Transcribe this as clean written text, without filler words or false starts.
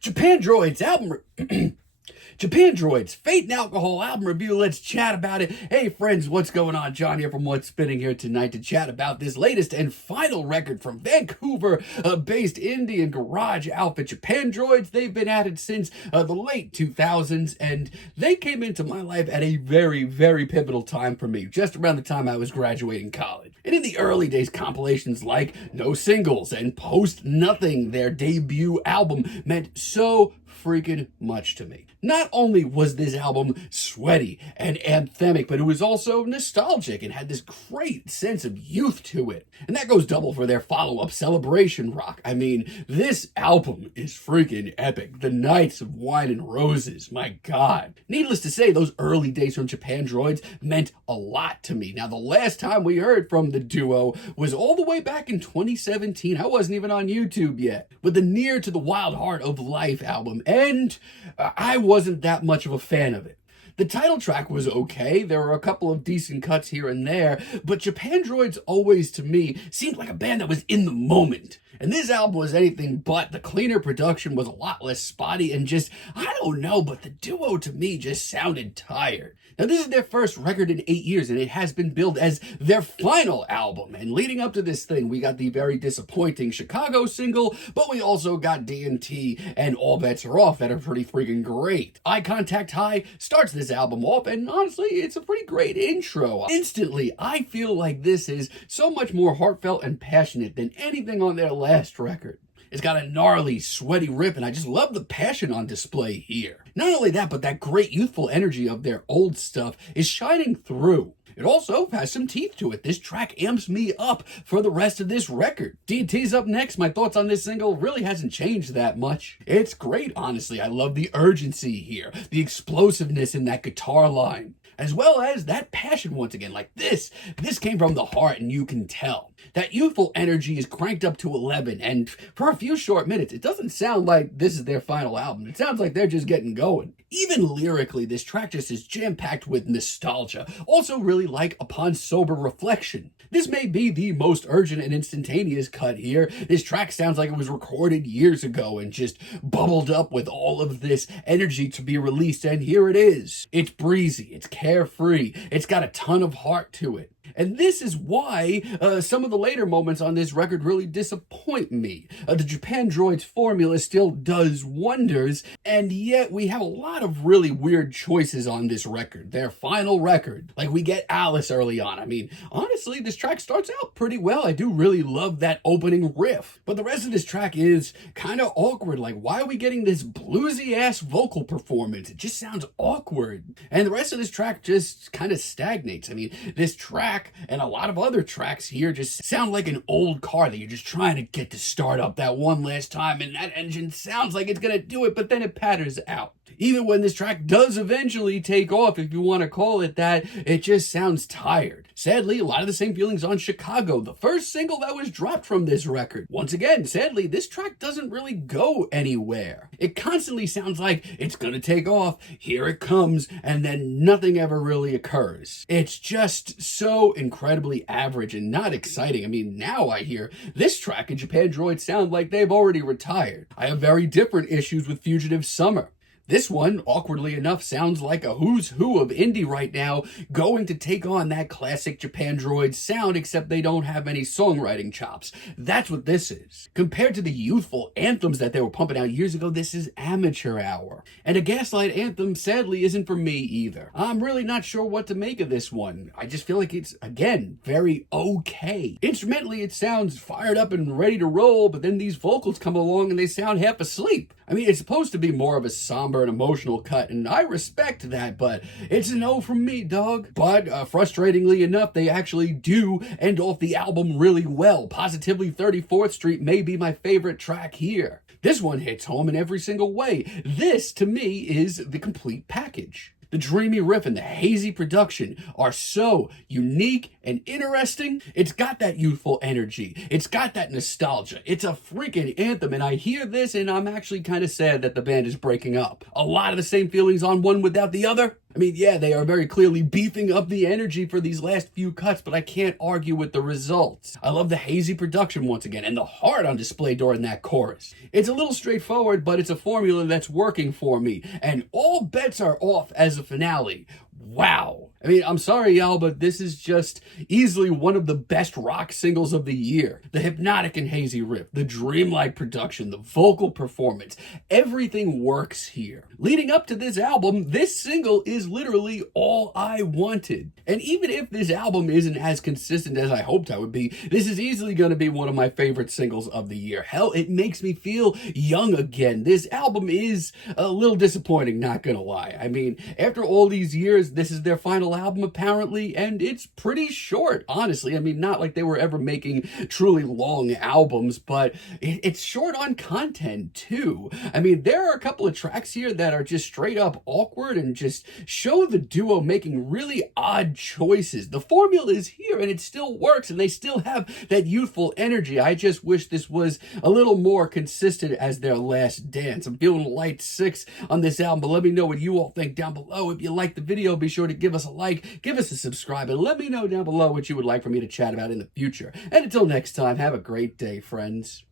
Japandroids album. Japandroids Fate and Alcohol album review. Let's chat about it. Hey friends, what's going on? John here from What's Spinning here tonight to chat about this latest and final record from Vancouver-based indie and garage outfit Japandroids. They've been at it since the late 2000s, and they came into my life at a very, very pivotal time for me, just around the time I was graduating college. And in the early days, compilations like No Singles and Post Nothing, their debut album, meant so freaking much to me. Not only was this album sweaty and anthemic, but it was also nostalgic and had this great sense of youth to it. And that goes double for their follow-up, Celebration Rock. I mean, this album is freaking epic. The Nights of Wine and Roses, my God. Needless to say, those early days from Japandroids meant a lot to me. Now, the last time we heard from the duo was all the way back in 2017. I wasn't even on YouTube yet, with the Near to the Wild Heart of Life album, and I wasn't that much of a fan of it. The title track was okay, there were a couple of decent cuts here and there, but Japandroids always, to me, seemed like a band that was in the moment. And this album was anything but. The cleaner production was a lot less spotty and just, I don't know, but the duo to me just sounded tired. Now this is their first record in 8 years, and it has been billed as their final album. And leading up to this thing, we got the very disappointing Chicago single, but we also got D&T and All Bets Are Off that are pretty freaking great. Eye Contact High starts this album off, and honestly, it's a pretty great intro. Instantly, I feel like this is so much more heartfelt and passionate than anything on their last record. It's got a gnarly, sweaty riff, and I just love the passion on display here. Not only that, but that great youthful energy of their old stuff is shining through. It also has some teeth to it. This track amps me up for the rest of this record. D&T's up next. My thoughts on this single really hasn't changed that much. It's great, honestly. I love the urgency here, the explosiveness in that guitar line, as well as that passion once again. Like this came from the heart, and you can tell. That youthful energy is cranked up to 11, and for a few short minutes, it doesn't sound like this is their final album. It sounds like they're just getting going. Even lyrically, this track just is jam-packed with nostalgia. Also really like Upon Sober Reflection. This may be the most urgent and instantaneous cut here. This track sounds like it was recorded years ago and just bubbled up with all of this energy to be released, and here it is. It's breezy, it's carefree, it's got a ton of heart to it. And this is why some of the later moments on this record really disappoint me. The Japandroids formula still does wonders, and yet we have a lot of really weird choices on this record. Their final record. Like, we get Alice early on. I mean, honestly, this track starts out pretty well. I do really love that opening riff. But the rest of this track is kind of awkward. Like, why are we getting this bluesy-ass vocal performance? It just sounds awkward. And the rest of this track just kind of stagnates. I mean, this track and a lot of other tracks here just sound like an old car that you're just trying to get to start up that one last time, and that engine sounds like it's gonna do it, but then it patters out. Even when this track does eventually take off, if you want to call it that, it just sounds tired. Sadly, a lot of the same feelings on Chicago, the first single that was dropped from this record. Once again, sadly, this track doesn't really go anywhere. It constantly sounds like it's gonna take off, here it comes, and then nothing ever really occurs. It's just so incredibly average and not exciting. I mean, now I hear this track and Japandroids sound like they've already retired. I have very different issues with Fugitive Summer. This one, awkwardly enough, sounds like a who's who of indie right now going to take on that classic Japandroids sound, except they don't have any songwriting chops. That's what this is. Compared to the youthful anthems that they were pumping out years ago, this is amateur hour. And a Gaslight anthem, sadly, isn't for me either. I'm really not sure what to make of this one. I just feel like it's, again, very okay. Instrumentally, it sounds fired up and ready to roll, but then these vocals come along and they sound half asleep. I mean, it's supposed to be more of a somber and emotional cut, and I respect that, but it's a no from me, dog. But frustratingly enough, they actually do end off the album really well. Positively 34th Street may be my favorite track here. This one hits home in every single way. This, to me, is the complete package. The dreamy riff and the hazy production are so unique and interesting. It's got that youthful energy. It's got that nostalgia. It's a freaking anthem, and I hear this and I'm actually kind of sad that the band is breaking up. A lot of the same feelings on One Without the Other. I mean, yeah, they are very clearly beefing up the energy for these last few cuts, but I can't argue with the results. I love the hazy production once again, and the heart on display during that chorus. It's a little straightforward, but it's a formula that's working for me, and all bets are off as a finale. Wow. I mean, I'm sorry, y'all, but this is just easily one of the best rock singles of the year. The hypnotic and hazy riff, the dreamlike production, the vocal performance, everything works here. Leading up to this album, this single is literally all I wanted. And even if this album isn't as consistent as I hoped I would be, this is easily going to be one of my favorite singles of the year. Hell, it makes me feel young again. This album is a little disappointing, not gonna lie. I mean, after all these years, this is their final album apparently, and it's pretty short, honestly. I mean, not like they were ever making truly long albums, but it's short on content too. I mean, there are a couple of tracks here that are just straight up awkward and just show the duo making really odd choices. The formula is here and it still works, and they still have that youthful energy. I just wish this was a little more consistent as their last dance. I'm feeling light 6 on this album, but let me know what you all think down below. If you liked the video, be sure to give us a like, give us a subscribe, and let me know down below what you would like for me to chat about in the future. And until next time, have a great day, friends.